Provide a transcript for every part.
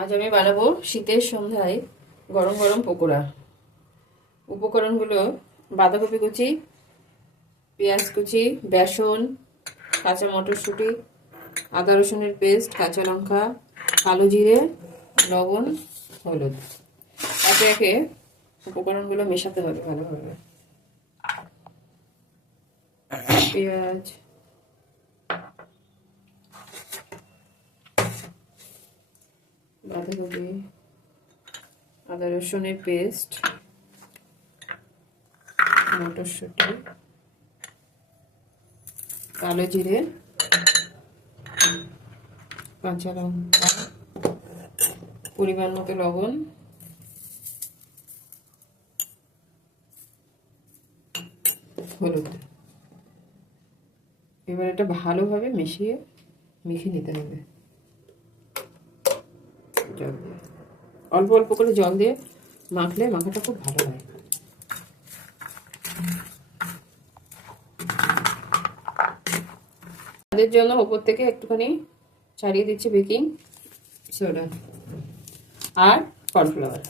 আজ আমি বানাবো শীতের সন্ধ্যায় গরম গরম পকোড়া। উপকরণগুলো: বাঁধাকপি কুচি, পেঁয়াজ কুচি, বেসন, কাঁচা মটরশুঁটি, আদা রসুনের পেস্ট, কাঁচা লঙ্কা, কালো জিরে, লবণ, হলুদ। একে একে উপকরণগুলো মেশাতে হবে ভালোভাবে। পেঁয়াজ, বাঁধাকপি, আদা রসুনের পেস্ট, মটরশুঁটি, কালো জিরে, কাঁচা লঙ্কা, পরিমাণ মতো লবণ, হলুদ। এবার এটা ভালোভাবে মিশিয়ে নিতে হবে। জল দিয়ে অল্প অল্প করে জল দিয়ে মাখলে মাখাটা খুব ভালো হয়। তাদের জন্য ওপর থেকে একটুখানি ছাড়িয়ে দিচ্ছি বেকিং সোডা আর কর্নফ্লাওয়ার।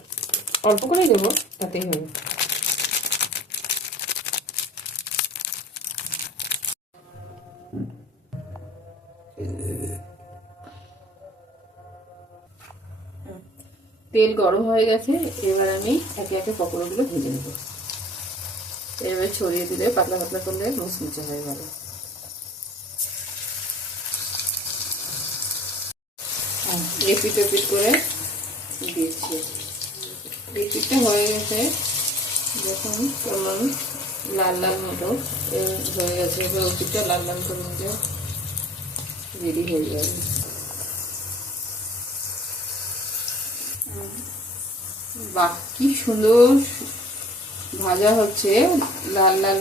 অল্প করেই দেবো, তাতেই হবে। তেল গরম হয়ে গেছে, এবার আমি একে একে পকোড়াগুলো ভেজে নেব। এবার ছড়িয়ে দিলে পাতলা পাতলা করলে মুচমুচে হয়ে গেল। এপিট ওপিট করে দিচ্ছি। এপিটটা হয়ে গেছে, দেখুন কেমন লাল লাল মতো হয়ে গেছে। এবার ওপিটটা লাল লাল করে নিতে রেডি হয়ে যাবে। বাহ, কি সুন্দর ভাজা হচ্ছে, লাল লাল।